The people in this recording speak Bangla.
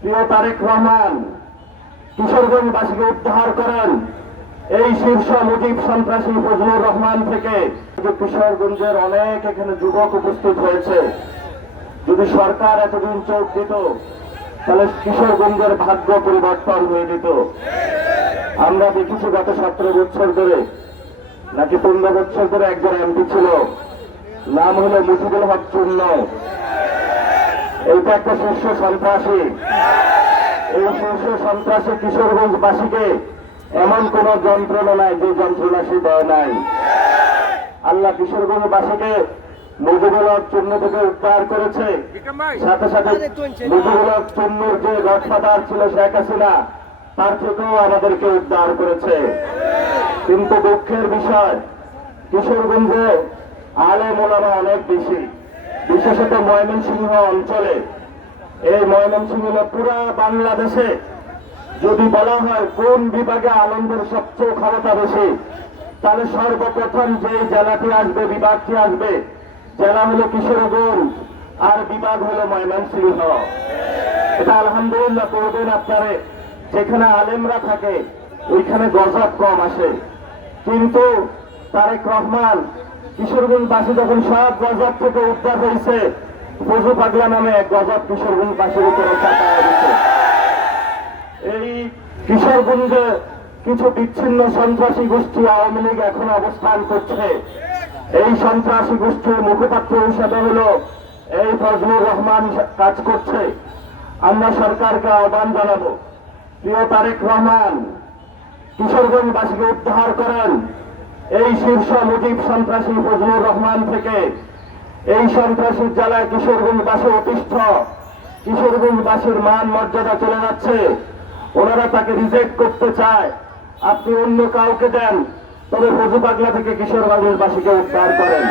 প্রিয় তারেক রহমান কিশোরগঞ্জবাসীকে উদ্ধার করেন এই শীর্ষ মুজিব সন্ত্রাসী ফজলুর রহমান থেকে। কিশোরগঞ্জের অনেক এখানে যুবক উপস্থিত হয়েছে। যদি সরকার এতদিন চোখ দিত তাহলে কিশোরগঞ্জের ভাগ্য পরিবর্তন হয়ে যেত। আমরা দেখেছি গত 17 বছর ধরে নাকি 15 বছর ধরে একজন এমপি ছিল, নাম হলো মুজিবুল হক চূর্ণ। এইটা একটা শীর্ষ সন্ত্রাসী। এই শীর্ষ সন্ত্রাসী কিশোরগঞ্জবাসীকে এমন কোন যন্ত্রণা নাই যে যন্ত্রণা সে দেয় নাই। আল্লাহ কিশোরগঞ্জবাসীকে মুজিবুল হক চূর্ণ থেকে উদ্ধার করেছে। সাথে সাথে মুজিবুল হক চূর্ণর যে গডফাদার ছিল শেখ হাসিনা, তার থেকেও আমাদেরকে উদ্ধার করেছে। কিন্তু দুঃখের বিষয়, কিশোরগঞ্জে আলেম ওলামা অনেক বেশি, বিশেষত ময়মনসিংহ অঞ্চলে। এই ময়মনসিংহ পুরা বাংলাদেশে যদি বলা হয় কোন বিভাগে আলেমদের সবচেয়ে ক্ষমতা বেশি, তাহলে সর্বপ্রথম যে জেলাটি আসবে, বিভাগটি আসবে, জেলা হলো কিশোরগঞ্জ আর বিভাগ হলো ময়মনসিংহ। এটা আলহামদুলিল্লাহ করবেন আপনারে। যেখানে আলেমরা থাকে ওইখানে গজব কম আসে। কিন্তু তারেক রহমান কিশোরগঞ্জবাসী যখন সব গজব থেকে উদ্ধার হয়েছে, ফজু পাগলা নামে এক গজব কিশোরগঞ্জবাসীর উপরে চাপায়া দিচ্ছে। এই কিশোরগঞ্জে কিছু বিচ্ছিন্ন সন্ত্রাসী গোষ্ঠী আওয়ামী লীগ এখন অবস্থান করছে। এই সন্ত্রাসী গোষ্ঠীর মুখপাত্র হিসাবে হলো এই ফজলুর রহমান কাজ করছে। আমরা সরকারকে আহ্বান জানাবো, প্রিয় তারেক রহমান কিশোরগঞ্জবাসীকে উদ্ধার করেন এই শীর্ষ মুজিব সন্ত্রাসী ফজলুর রহমান থেকে। এই সন্ত্রাসীর জ্বালায় কিশোরগঞ্জবাসী অতিষ্ঠ, কিশোরগঞ্জবাসীর মান মর্যাদা চলে যাচ্ছে। ওনারা তাকে রিজেক্ট করতে চায়। আপনি অন্য কাউকে দেন, তবে ফজু পাগলা থেকে কিশোরগঞ্জবাসীকে উদ্ধার করেন।